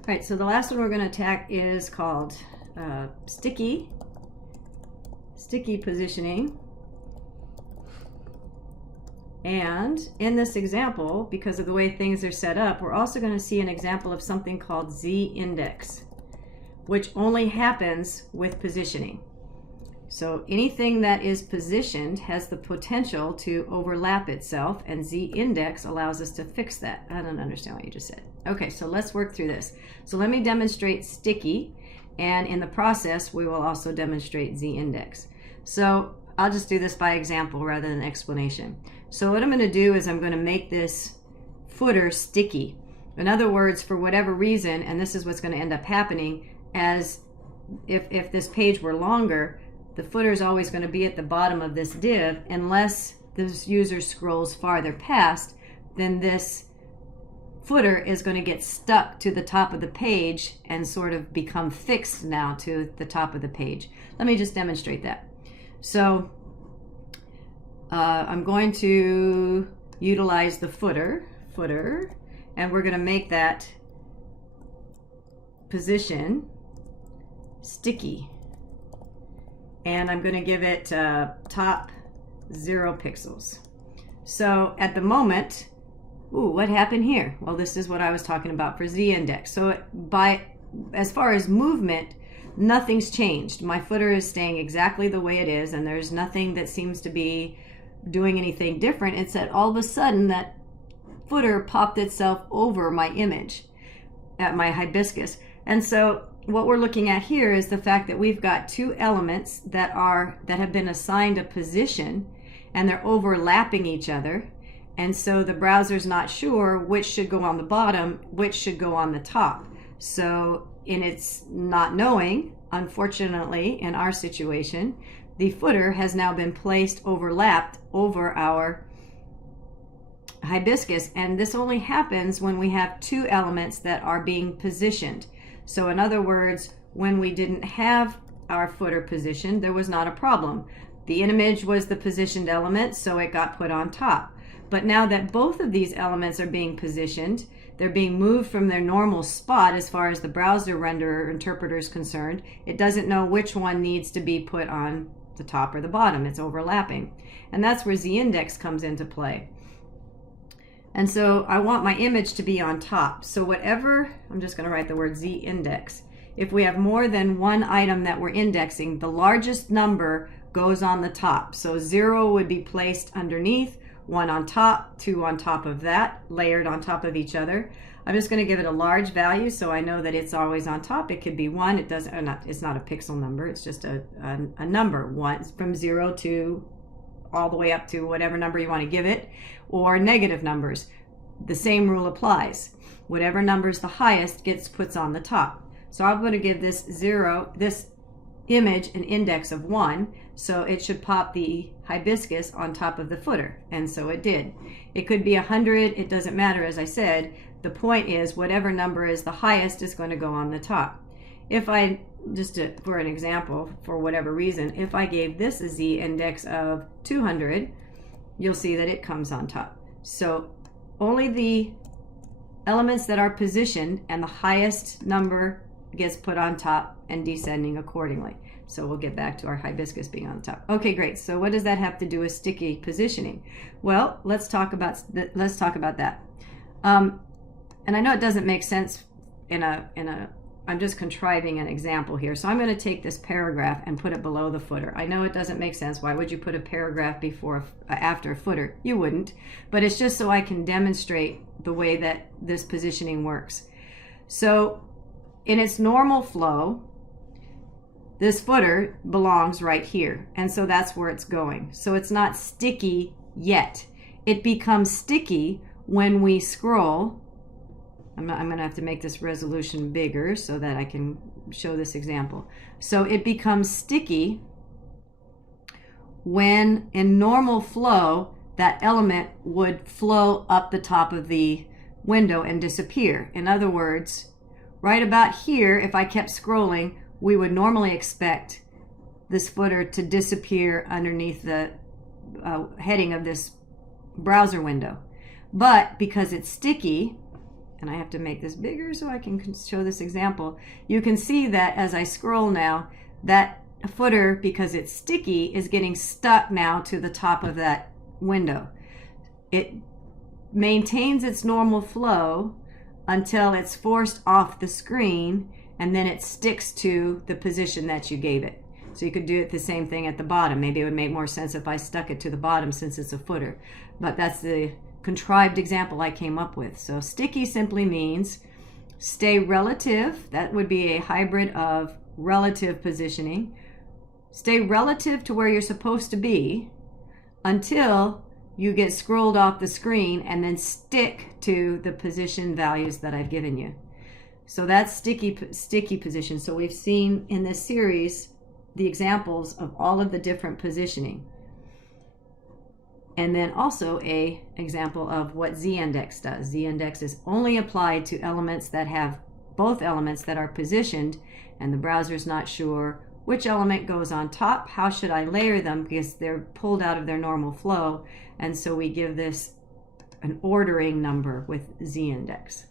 All right, so the last one we're going to attack is called sticky positioning. And in this example, because of the way things are set up, we're also going to see an example of something called z-index, which only happens with positioning. So anything that is positioned has the potential to overlap itself, and z-index allows us to fix that. I don't understand what you just said. Okay, so let's work through this. So let me demonstrate sticky, and in the process, we will also demonstrate z-index. So I'll just do this by example rather than explanation. So what I'm going to do is I'm going to make this footer sticky. In other words, for whatever reason, and this is what's going to end up happening, as if this page were longer, the footer is always going to be at the bottom of this div unless this user scrolls farther past, then this footer is going to get stuck to the top of the page and sort of become fixed now to the top of the page. Let me just demonstrate that. So I'm going to utilize the footer, and we're going to make that position sticky. And I'm going to give it top 0 pixels. So at the moment, what happened here? Well, this is what I was talking about for z-index. So as far as movement, nothing's changed. My footer is staying exactly the way it is, and there's nothing that seems to be doing anything different. It's that all of a sudden that footer popped itself over my image at my hibiscus. And so what we're looking at here is the fact that we've got two elements that have been assigned a position, and they're overlapping each other. And so the browser's not sure which should go on the bottom, which should go on the top. So in its not knowing, unfortunately, in our situation, the footer has now been placed overlapped over our hibiscus. And this only happens when we have two elements that are being positioned. So in other words, when we didn't have our footer positioned, there was not a problem. The image was the positioned element, so it got put on top. But now that both of these elements are being positioned, they're being moved from their normal spot as far as the browser renderer or interpreter is concerned. It doesn't know which one needs to be put on the top or the bottom. It's overlapping. And that's where z-index comes into play. And so I want my image to be on top. So whatever, I'm just going to write the word z-index. If we have more than one item that we're indexing, the largest number goes on the top. So 0 would be placed underneath, 1 on top, 2 on top of that, layered on top of each other. I'm just going to give it a large value so I know that it's always on top. It could be 1. It doesn't, it's not a pixel number. It's just a number. 1 from 0 to all the way up to whatever number you want to give it, or negative numbers. The same rule applies. Whatever number is the highest puts on the top. So I'm going to give this image an index of 1, so it should pop the hibiscus on top of the footer, and so it did. It could be 100, it doesn't matter. As I said, the point is whatever number is the highest is going to go on the top. If I, for an example, for whatever reason, if I gave this a z-index of 200, you'll see that it comes on top. So only the elements that are positioned and the highest number gets put on top and descending accordingly. So we'll get back to our hibiscus being on the top. Okay, great. So what does that have to do with sticky positioning? Well, let's talk about that. And I know it doesn't make sense I'm just contriving an example here. So I'm going to take this paragraph and put it below the footer. I know it doesn't make sense. Why would you put a paragraph after a footer? You wouldn't. But it's just so I can demonstrate the way that this positioning works. So in its normal flow, this footer belongs right here. And so that's where it's going. So it's not sticky yet. It becomes sticky when we scroll. I'm going to have to make this resolution bigger so that I can show this example. So it becomes sticky when in normal flow, that element would flow up the top of the window and disappear. In other words, right about here, if I kept scrolling, we would normally expect this footer to disappear underneath the heading of this browser window. But because it's sticky, and I have to make this bigger so I can show this example, you can see that as I scroll now, that footer, because it's sticky, is getting stuck now to the top of that window. It maintains its normal flow until it's forced off the screen, and then it sticks to the position that you gave it. So you could do it the same thing at the bottom. Maybe it would make more sense if I stuck it to the bottom since it's a footer. But that's the contrived example I came up with. So sticky simply means stay relative. That would be a hybrid of relative positioning. Stay relative to where you're supposed to be until you get scrolled off the screen, and then stick to the position values that I've given you. So that's sticky position. So we've seen in this series the examples of all of the different positioning. And then also a example of what z-index does. Z-index is only applied to elements that have both elements that are positioned, and the browser's not sure which element goes on top, how should I layer them, because they're pulled out of their normal flow, and so we give this an ordering number with z-index.